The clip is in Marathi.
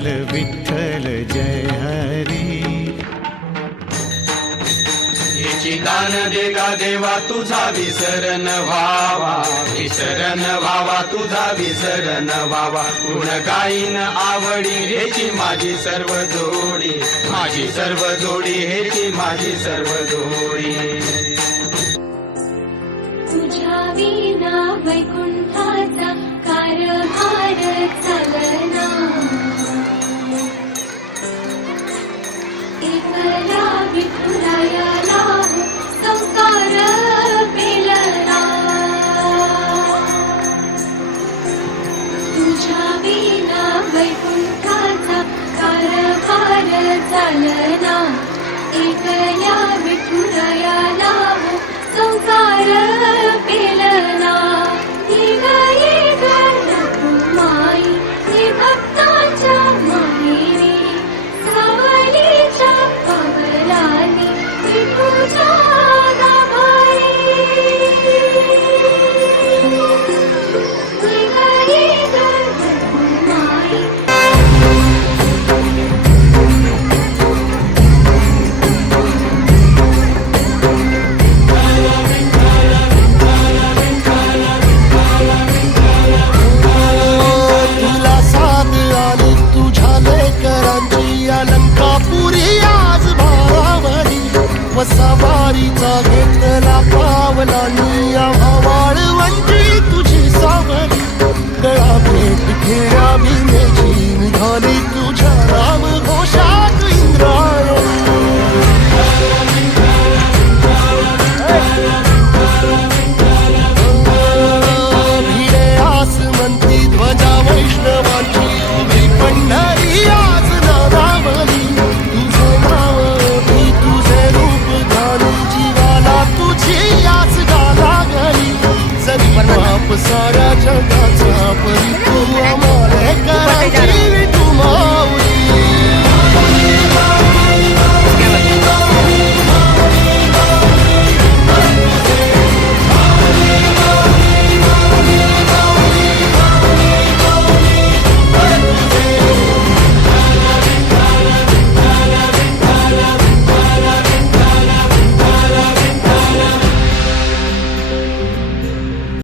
विठ्ठल विठ्ठल जय हरी। याची दान दे गा देवा तुझा विसरण व्हावा, विसरण व्हावा तुझा विसरण व्हावा। गुण गाईन आवडी हेची माझी सर्व जोडी, माझी सर्व जोडी हेची माझी सर्व जोडी। तुझ्या विना वैकुंठाचा कारभार चालना, एकला विठुरायाला संस्कार पेलना। तुझ्या विना वैकुंठाचा कारभार चालना, एकल्या विठुरायाला संस्कार पेलना। ही गाई माई ही भक्ताच्या माहेरी, सावलीच्या पवनानी ही पूजा गाभारी। ही गाई माई सवारीचा घेतला पावलांनी वाळवंटी तुझी सावली। गळा भेट घेरा भीमेची निघाली तुझ्या राम घोषात इंद्रायणी। भिडे आसमंती ध्वजा वैष्णवांची